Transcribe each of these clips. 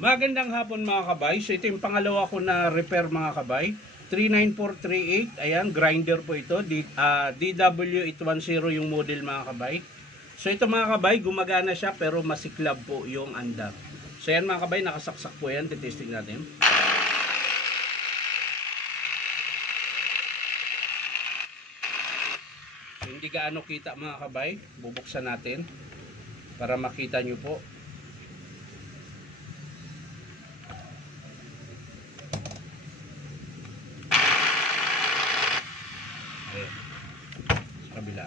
Magandang hapon mga kabay. So ito yung pangalawa ko na repair mga kabay. 39438. Ayan, grinder po ito. DW810 yung model mga kabay. So ito mga kabay, gumagana siya pero masiklab po yung andar. So yan mga kabay, nakasaksak po yan. Titesting natin. So, hindi gaano kita mga kabay. Bubuksan natin para makita nyo po. Sa kabila.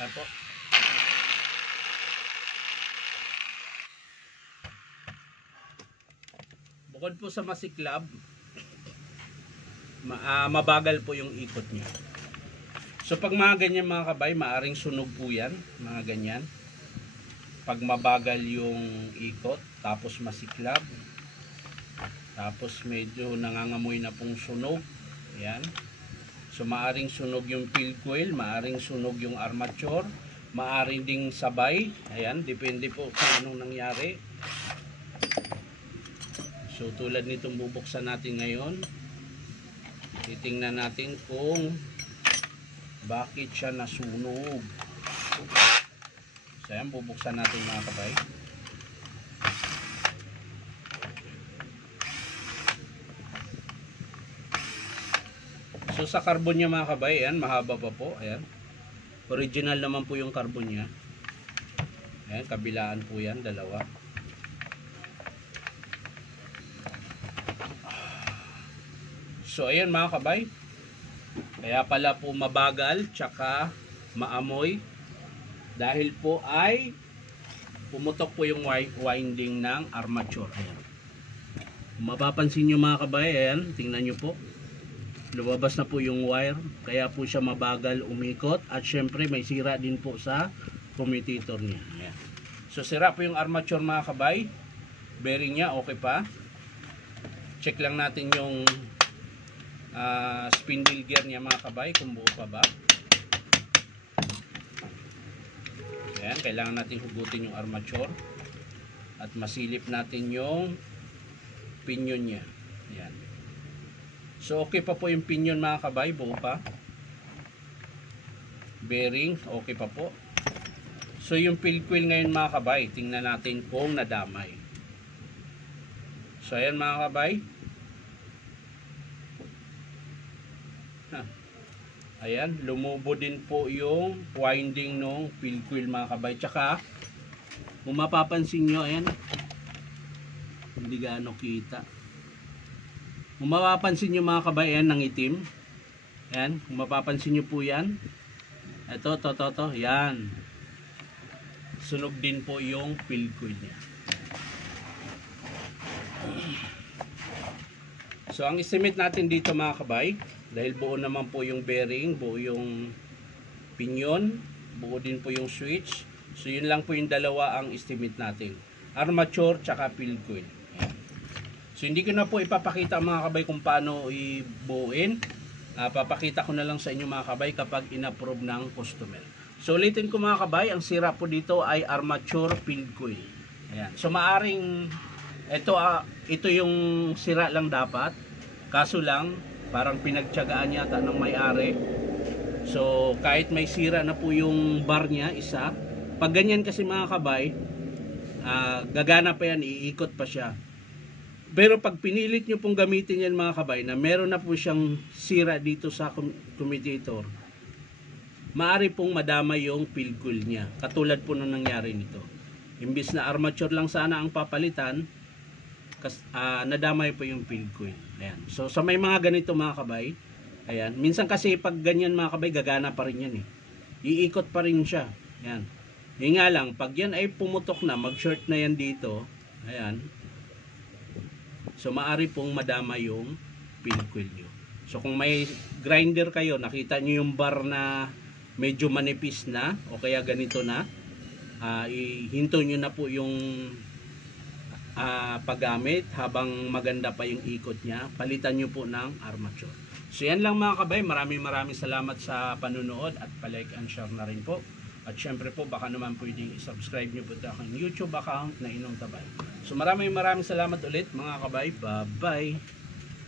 Ayan po. Bukod po sa masiklab, mabagal po yung ikot niya. So pag mga ganyan mga kabay, maaring sunog po yan, mga ganyan. Pag mabagal yung ikot, tapos masiklab, tapos medyo nangangamoy na pong sunog, ayan. So maaring sunog yung field coil, maaring sunog yung armature, maaring ding sabay, ayan, depende po kung anong nangyari. So tulad nitong bubuksan natin ngayon, titingnan natin kung bakit siya nasunog. So ayan, bubuksan natin mga kabay. So sa carbon niya mga kabay, ayan, mahaba pa po, ayan. Original naman po yung carbon niya. Ayan, kabilaan po yan, dalawa. So ayan mga kabay, kaya pala po mabagal tsaka maamoy dahil po ay pumutok po yung winding ng armature. Ayan. Mapapansin nyo mga kabay, ayan, tingnan nyo po, lumabas na po yung wire, kaya po siya mabagal umikot at syempre may sira din po sa commutator niya. Ayan. So sira po yung armature mga kabay, bearing niya okay pa. Check lang natin yung spindle gear niya mga kabay kung buo pa ba. Ayan, kailangan natin hugutin yung armature at masilip natin yung pinion niya. Ayan. So okay pa po yung pinion mga kabay, buo pa. Bearing okay pa po. So yung field coil ngayon mga kabay, tingnan natin kung nadamay. So ayan mga kabay, ayan, lumubo din po yung winding ng field coil mga kabay. Tsaka kung mapapansin nyo, ayan, hindi gaano kita. Kung mapapansin nyo mga kabay, ayan, nangitim. Ayan, kung mapapansin nyo po yan, ito, yan, sunog din po yung field coil niya. So ang estimate natin dito mga kabay, dahil buo naman po yung bearing, buo yung pinion, buo din po yung switch. So yun lang po yung dalawa ang estimate natin, armature tsaka field coil. So hindi ko na po ipapakita mga kabay kung paano ibuuin. Papakita ko na lang sa inyo mga kabay kapag in-approve ng customer. So ulitin ko mga kabay, ang sira po dito ay armature field coil. Ayan. So maaring ito yung sira lang dapat, kaso lang parang pinagtiyagaan yata ng may-ari. So kahit may sira na po yung bar niya, isa, pag ganyan kasi mga kabay, gagana pa yan, iikot pa siya. Pero pag pinilit nyo pong gamitin yan mga kabay, na meron na po siyang sira dito sa commutator, maaari pong madama yung field coil niya, katulad po nung nangyari nito. Imbis na armature lang sana ang papalitan, nadamay po yung field coil. Ayan. So sa may mga ganito mga kabay, ayan, minsan kasi pag ganyan mga kabay, gagana pa rin yan eh. Iikot pa rin siya. Ayan. Yung nga lang, pag yan ay pumutok na, mag-short na yan dito, ayan, so maari pong madama yung field coil nyo. So kung may grinder kayo, nakita nyo yung bar na medyo manipis na, o kaya ganito na, ihinto nyo na po yung paggamit habang maganda pa yung ikot niya. Palitan nyo po ng armature. So yan lang mga kabay, maraming salamat sa panunood at palike and share na rin po. At syempre po baka naman pwedeng i-subscribe nyo po sa aking YouTube account na Inong Tabay. So maraming salamat ulit mga kabay. Bye bye.